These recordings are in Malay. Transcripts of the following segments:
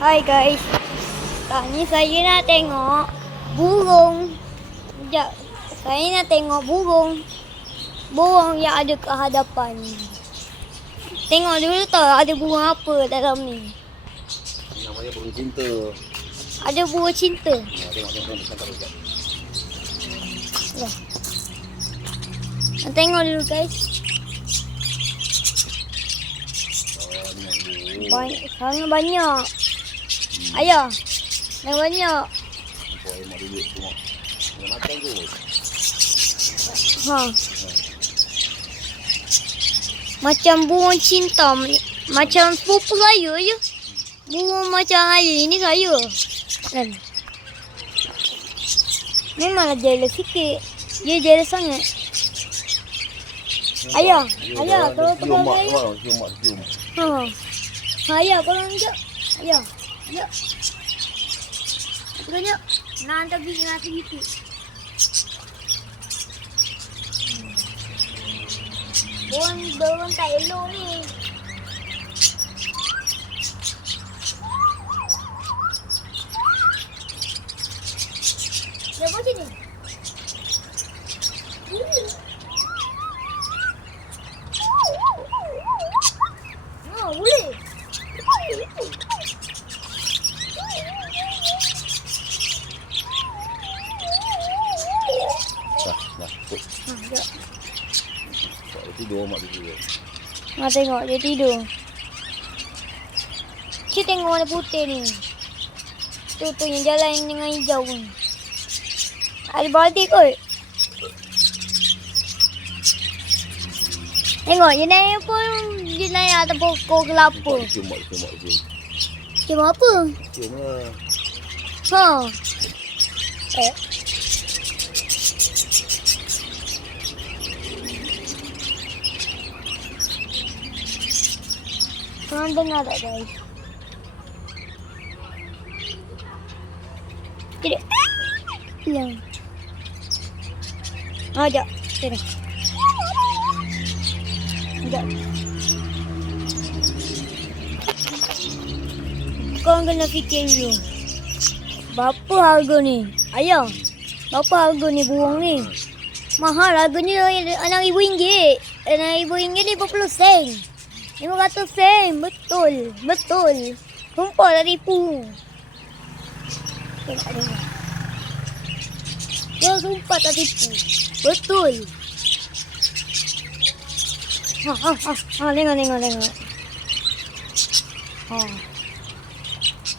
Hai guys, ni saya nak tengok burung. Sekejap, saya nak tengok burung. Burung yang ada ke hadapan ni. Tengok dulu tau ada burung apa dalam ni. Namanya burung cinta. Ada burung cinta. Tengok dulu guys. Sangat banyak. Ayah, sangat banyak. Macam burung cinta. Macam sepupu saya je. Burung macam air ni saya. Kan? Memanglah jealous sikit. Dia jealous sangat. Ayah, tolong ayah. Ayah, tolong sekejap. Ayah, sekejap. Tolong sekejap. Nak hantar pergi nasi sikit. Burung tak elok ni. Dia buat sini. Boleh. Dah. Dia tidur mak dia. Tengok dia tidur. Cik tengok warna putih ni. Tu yang jalan dengan hijau ni. Ada baldi kot. Tengok dia naik pun. Dia naik atas pokok kelapa. Cium. Cium apa? Cium lah. Korang dengar tak guys? Tidak. Hilang. Sekejap. Sini. Sekejap. Korang kena fikir dulu. Berapa harga ni? Ayah, berapa harga ni burung ni? Mahal harganya RM6,000. RM6,000 ni 50 sen. 500 sen. Betul. Sumpah tak tipu. Tengok. Dia sumpah tak tipu. Betul. Tengok.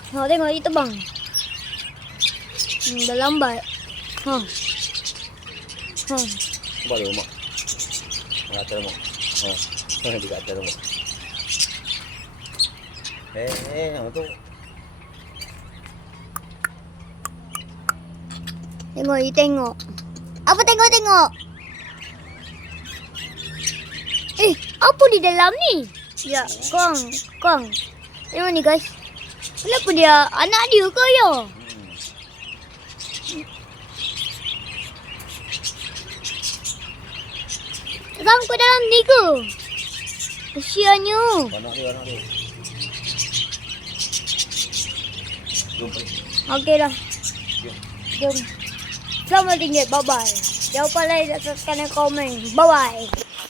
Tengok dia terbang. Dah lambat. Balik mak. Atas mak. Di atas mak. Apa tu? Tengok. Apa tengok? Apa di dalam ni? Ya, kong. Tengok ni guys. Kenapa dia? Anak dia ke ya? Sangkut dalam ni ke? Kesiannya. Anak dia. Jom. Okey dah. Jom. Selamat tinggal. Bye-bye. Jangan lupa like dan subscribe dan komen. Bye-bye.